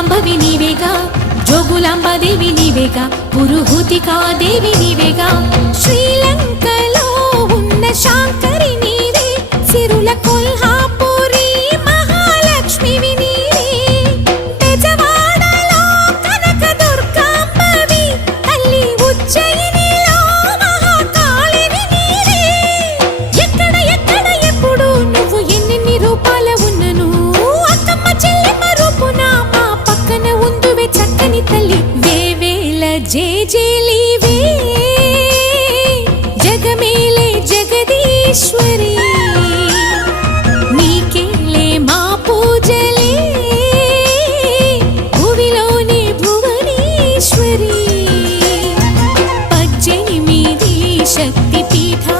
శాంభవి నీవేగా, జోగులాంబాదేవి నీవేగా, పురుహూతికా దేవి నీవేగా. శ్రీలంకలో ఉన్న శాంకరి నీవే, సిరుల కొల్హాపురి మహాలక్ష్మివి నీవే. బెజవాడలో కనక దుర్గాంబవి, తల్లి ఉజ్జయినిలో మహాకాళివి నీవే. ఎక్కడ ఎక్కడ ఎప్పుడు నువ్వు ఎన్నెన్ని రూపాల ఉన్నను, అక్కమ్మ చెల్లెమ్మ రూపున మా పక్కన ఉందువే చక్కని తల్లి. వేవేల జేజేలివే, జగమేలే జగదీశ్వరి, నీకేలే మా పూజలే, భువిలోని భువనేశ్వరి. 18 శక్తి పీఠా